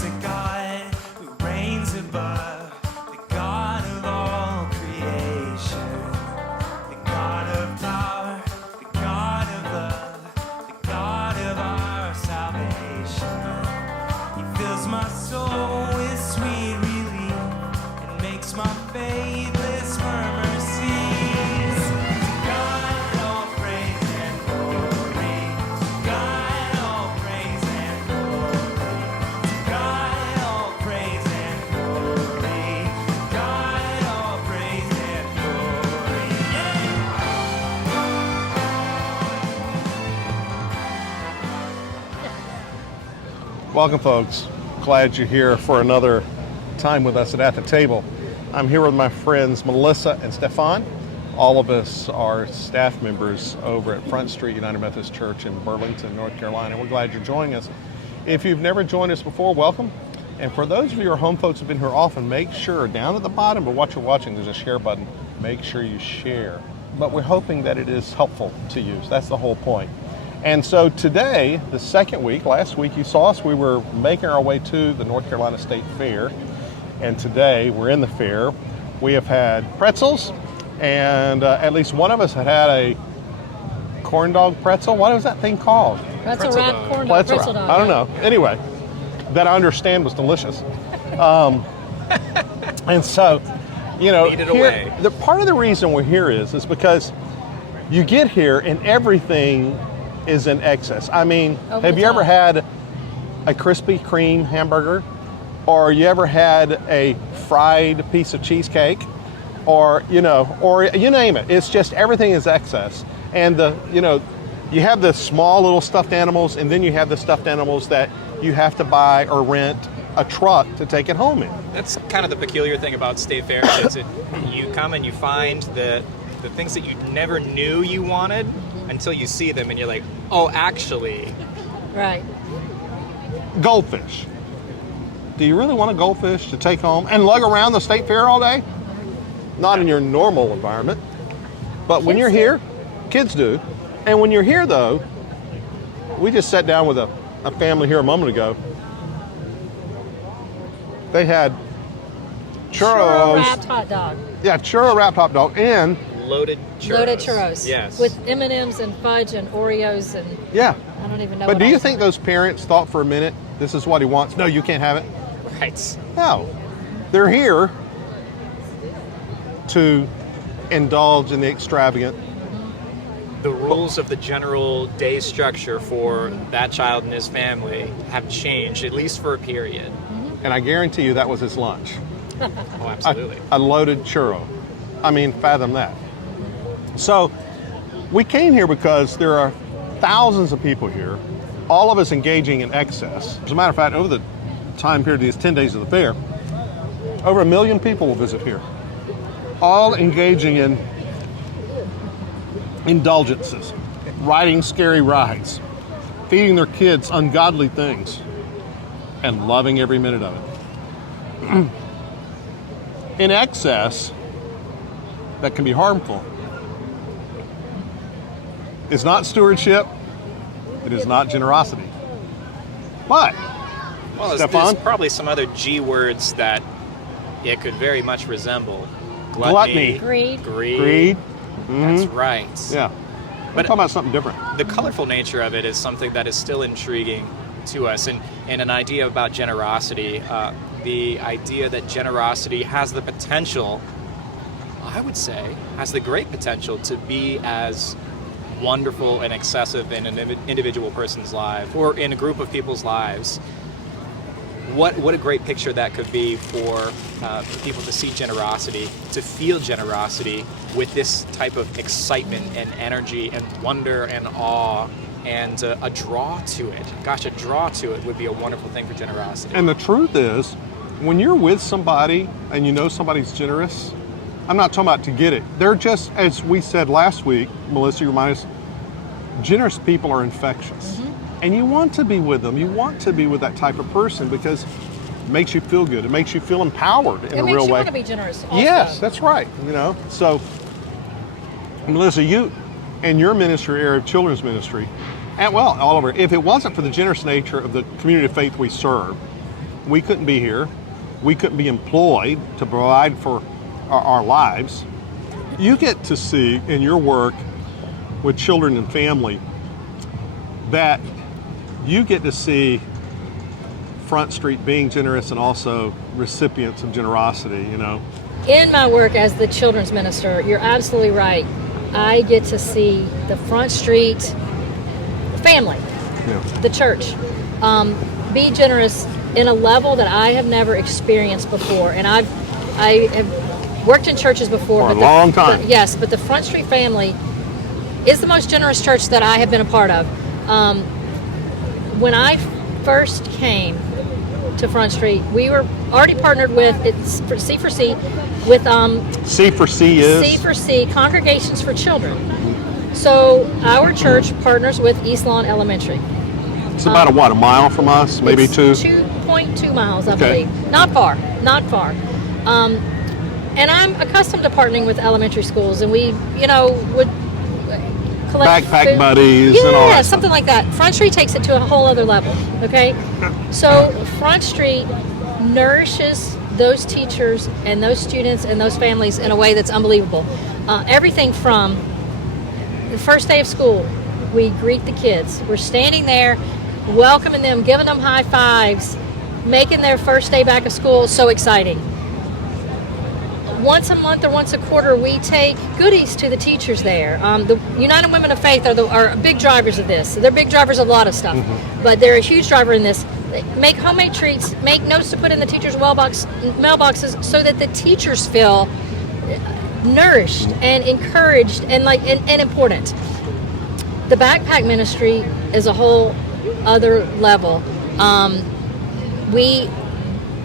is a God who reigns above, the God of all creation, the God of power, the God of love, the God of our salvation. He fills my soul with sweet relief and makes my faithless murmur cease. To God all praise and glory. To God all praise and glory. To God all praise and glory. To God all praise and glory. Welcome, folks. Glad you're here for another time with us at the table. I'm here with my friends Melissa and Stefan. All of us are staff members over at Front Street United Methodist Church in Burlington, North Carolina. We're glad you're joining us. If you've never joined us before, welcome. And for those of you who are home folks who've been here often, make sure down at the bottom of what you're watching, there's a share button. Make sure you share. But we're hoping that it is helpful to you. So that's the whole point. And so today, the second week, last week you saw us, we were making our way to the North Carolina State Fair. And today we're in the fair. We have had pretzels, and at least one of us had a corn dog pretzel. What was that thing called? Pretzel wrap, corn dog, pretzel dog. I don't know. Anyway, that I understand was delicious. And so, you know, here, the part of the reason we're here is because you get here and everything is in excess. I mean, have you ever had a Krispy Kreme hamburger? Or you ever had a fried piece of cheesecake? Or, you know, or you name it. It's just everything is excess. And you have the small little stuffed animals, and then you have the stuffed animals that you have to buy or rent a truck to take it home in. That's kind of the peculiar thing about State Fair is you come and you find the things that you never knew you wanted until you see them and you're like, oh, actually. Right. Goldfish. Do you really want a goldfish to take home and lug around the State Fair all day? Not in your normal environment. But when you're here, kids do. And when you're here, though, we just sat down with a family here a moment ago. They had churros. Churro-wrapped hot dog. Yeah, churro-wrapped hot dog and Loaded churros. Loaded churros. Yes. With M&Ms and fudge and Oreos and yeah. I don't even know. But what do you else. think those parents thought for a minute, this is what he wants? No, you can't have it. Right. No. They're here to indulge in the extravagant. The rules of the general day structure for that child and his family have changed, at least for a period. And I guarantee you that was his lunch. Oh, absolutely. A loaded churro. I mean, fathom that. So we came here because there are thousands of people here, all of us engaging in excess. As a matter of fact, over the time period of these 10 days of the fair, over 1 million people will visit here, all engaging in indulgences, riding scary rides, feeding their kids ungodly things, and loving every minute of it. In excess, that can be harmful. It's not stewardship. It is not generosity. But, Well, Stefan? there's probably some other G words that it could very much resemble. Gluttony. Greed. Greed. That's right. Yeah. But We're talking about something different. the colorful nature of it is something that is still intriguing to us. And an idea about generosity, the idea that generosity has the potential, I would say, has the great potential to be as wonderful and excessive in an individual person's life or in a group of people's lives. What a great picture that could be for people to see generosity, to feel generosity with this type of excitement and energy and wonder and awe and a draw to it. Gosh, a draw to it would be a wonderful thing for generosity. And the truth is, when you're with somebody and you know somebody's generous, I'm not talking about to get it. They're just, as we said last week, Melissa, you remind us, generous people are infectious. Mm-hmm. And you want to be with them. You want to be with that type of person because it makes you feel good. It makes you feel empowered in a real way. It makes you want to be generous also. Yes, that's right. You know, so Melissa, you and your ministry, area of children's ministry, and well, Oliver, if it wasn't for the generous nature of the community of faith we serve, we couldn't be here. We couldn't be employed to provide for our lives. You get to see in your work with children and family that you get to see Front Street being generous and also recipients of generosity, you know. In my work as the children's minister, you're absolutely right. I get to see the Front Street family, the church, be generous in a level that I have never experienced before. And I have worked in churches before. For a long time. Yes, but the Front Street family is the most generous church that I have been a part of. When I first came to Front Street, we were already partnered with C4C with C4C is C4C Congregations for Children. So our church partners with East Lawn Elementary. it's about a mile from us, maybe It's two. 2.2 miles, I Okay. believe. Not far. And I'm accustomed to partnering with elementary schools, and we, would collect Backpack food. buddies and all that stuff. Something like that. Front Street takes it to a whole other level, okay? So Front Street nourishes those teachers and those students and those families in a way that's unbelievable. Everything from the first day of school, we greet the kids. We're standing there, welcoming them, giving them high fives, making their first day back of school so exciting. Once a month or once a quarter, we take goodies to the teachers there. The United Women of Faith are big drivers of this. They're big drivers of a lot of stuff, but they're a huge driver in this. They make homemade treats, make notes to put in the teachers' mailboxes so that the teachers feel nourished and encouraged and important. The backpack ministry is a whole other level. We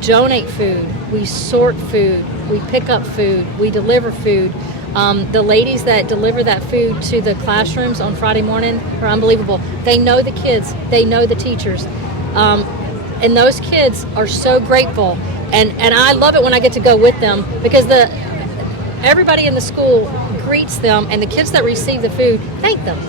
donate food, we sort food, we pick up food, we deliver food. The ladies that deliver that food to the classrooms on Friday morning are unbelievable. They know the kids, they know the teachers. And those kids are so grateful. And I love it when I get to go with them because everybody in the school greets them, and the kids that receive the food thank them.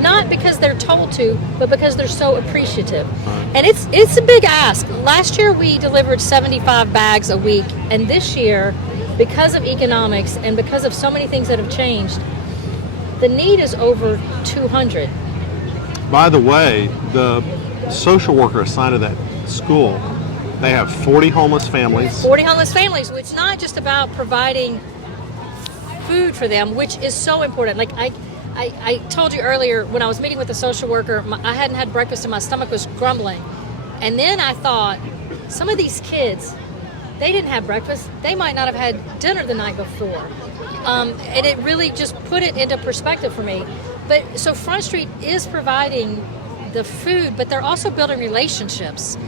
Not because they're told to, but because they're so appreciative. And it's a big ask. Last year we delivered 75 bags a week, and this year, because of economics and because of so many things that have changed, the need is over 200. By the way, the social worker assigned to that school, they have 40 homeless families. 40 homeless families, which is not just about providing food for them, which is so important. Like I told you earlier, when I was meeting with the social worker, I hadn't had breakfast and my stomach was grumbling. And then I thought, some of these kids, they didn't have breakfast. They might not have had dinner the night before. And it really just put it into perspective for me. But so Front Street is providing the food, but they're also building relationships.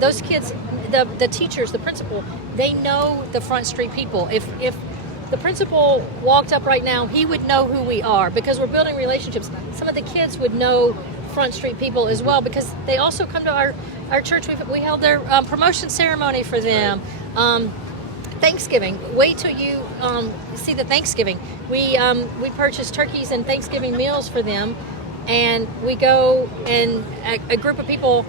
Those kids, the teachers, the principal, they know the Front Street people. If the principal walked up right now, he would know who we are because we're building relationships. Some of the kids would know Front Street people as well because they also come to our church. We held their promotion ceremony for them. Thanksgiving. Wait till you see the Thanksgiving. We purchase turkeys and Thanksgiving meals for them, and we go and a group of people.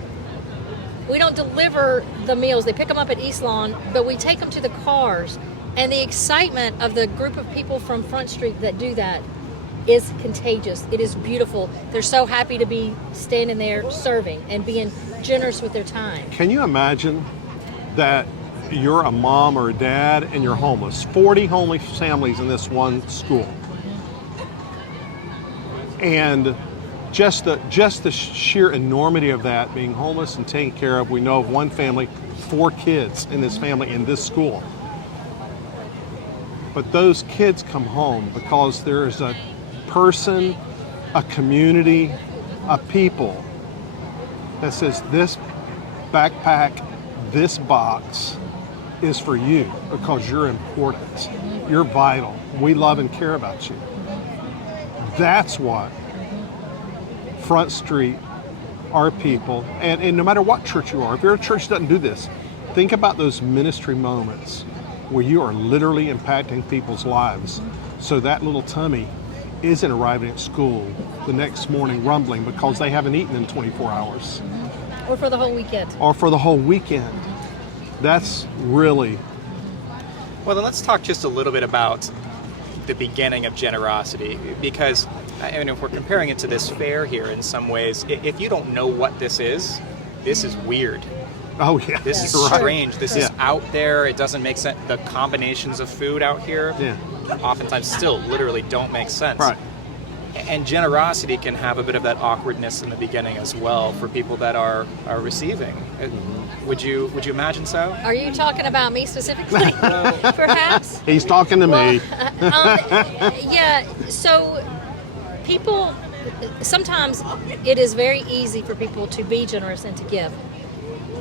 We don't deliver the meals. They pick them up at East Lawn, but we take them to the cars. And the excitement of the group of people from Front Street that do that is contagious. It is beautiful. They're so happy to be standing there serving and being generous with their time. Can you imagine that you're a mom or a dad and you're homeless? 40 homeless families in this one school. And just the sheer enormity of that, being homeless and taken care of. We know of one family, 4 kids in this family in this school. But those kids come home because there is a person, a community, a people that says this backpack, this box is for you because you're important. You're vital. We love and care about you. That's what Front Street, our people, and no matter what church you are, if you're a church that doesn't do this, think about those ministry moments where you are literally impacting people's lives. So that little tummy isn't arriving at school the next morning rumbling because they haven't eaten in 24 hours. Or for the whole weekend. Or for the whole weekend. That's really, Well, then let's talk just a little bit about the beginning of generosity, because I mean, if we're comparing it to this fair here in some ways, if you don't know what this is weird. oh yeah. This is you're right. strange. This is Yeah. out there. It doesn't make sense. The combinations of food out here Yeah. oftentimes still literally don't make sense. Right. And generosity can have a bit of that awkwardness in the beginning as well for people that are receiving. Would you imagine so? Are you talking about me specifically? Perhaps. He's talking to me. Yeah. So people, sometimes it is very easy for people to be generous and to give.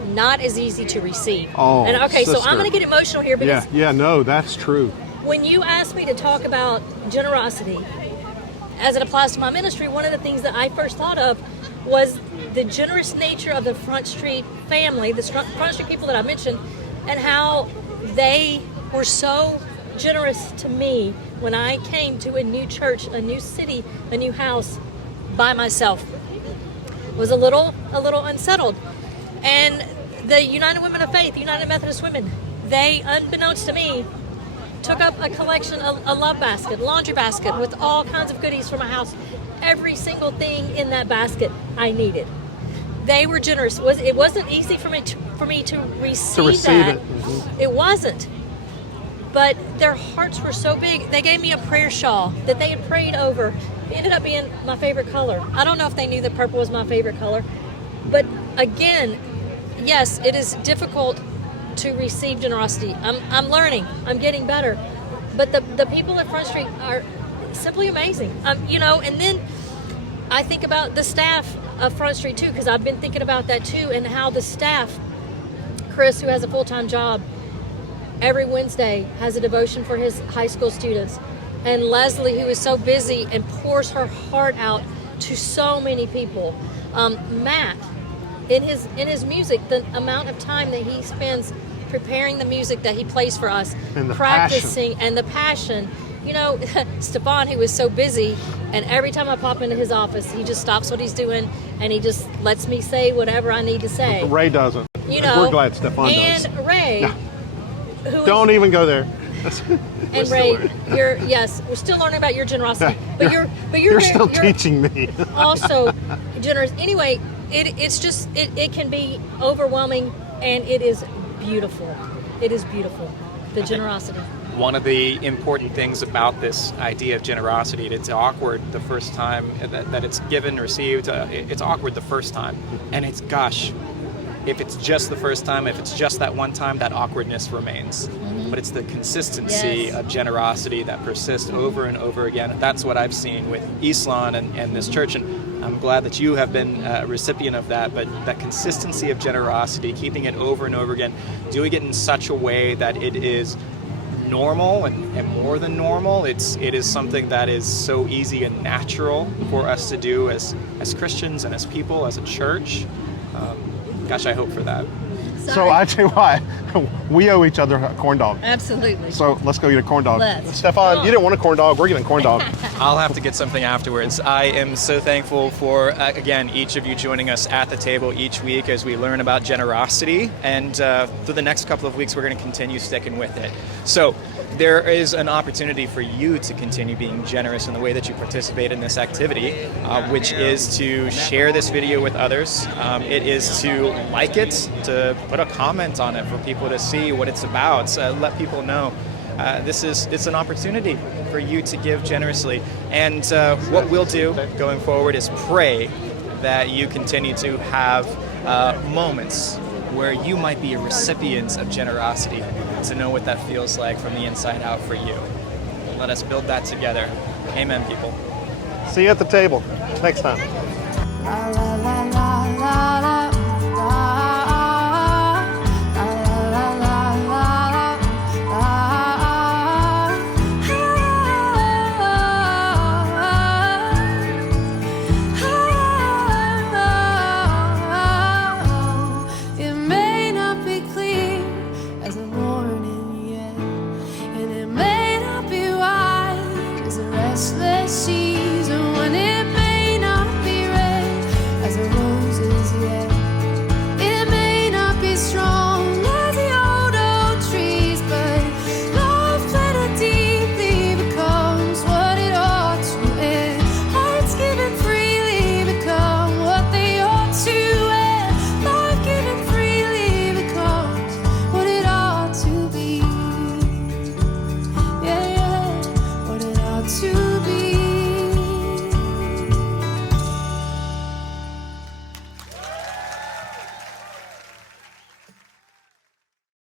Not as easy to receive. Oh, and okay, so sister. I'm going to get emotional here because Yeah, no, that's true. when you asked me to talk about generosity as it applies to my ministry, one of the things that I first thought of was the generous nature of the Front Street family, the Front Street people that I mentioned, and how they were so generous to me when I came to a new church, a new city, a new house by myself. Was a little unsettled. And the United Women of Faith, United Methodist Women, they, unbeknownst to me, took up a collection, a love basket, laundry basket with all kinds of goodies for my house. Every single thing in that basket I needed. They were generous. It wasn't easy for me to receive that. it. Mm-hmm. It wasn't. But their hearts were so big. They gave me a prayer shawl that they had prayed over. It ended up being my favorite color. I don't know if they knew that purple was my favorite color. But again, yes, it is difficult to receive generosity. I'm learning. I'm getting better. But the people at Front Street are simply amazing. And then I think about the staff of Front Street too, because I've been thinking about that too, and how the staff, Chris, who has a full-time job, every Wednesday has a devotion for his high school students. And Leslie, who is so busy and pours her heart out to so many people. Matt, in his music, the amount of time that he spends preparing the music that he plays for us, And the practicing, and the passion. Stefan, who is so busy, and every time I pop into his office, he just stops what he's doing and he just lets me say whatever I need to say. Ray doesn't. We're glad Stefan does. And Ray, Yeah. who is- Don't even go there. and Ray, we're still learning about your generosity, but You're still teaching me. also generous. Anyway, it can be overwhelming, and it is beautiful. It is beautiful, the generosity. One of the important things about this idea of generosity, it's awkward the first time that it's given, received. It's awkward the first time. And it's, gosh, if it's just the first time, if it's just that one time, that awkwardness remains. But it's the consistency Yes. of generosity that persists over and over again. And that's what I've seen with Eastlawn and this church. And I'm glad that you have been a recipient of that. But that consistency of generosity, keeping it over and over again, doing it in such a way that it is normal and more than normal. It is something that is so easy and natural for us to do as Christians and as people, as a church. Gosh, I hope for that. So I tell you what, we owe each other a corn dog. Absolutely. So let's go eat a corn dog. Let's. Stefan, you didn't want a corn dog. We're getting a corn dog. I'll have to get something afterwards. I am so thankful for, again, each of you joining us at the table each week as we learn about generosity. And for the next couple of weeks, we're going to continue sticking with it. So there is an opportunity for you to continue being generous in the way that you participate in this activity, which is to share this video with others. It is to like it, to put a comment on it for people to see what it's about, let people know. It's an opportunity for you to give generously. And what we'll do going forward is pray that you continue to have moments where you might be a recipient of generosity, to know what that feels like from the inside out for you. Let us build that together. Amen, people. See you at the table next time. La la la la.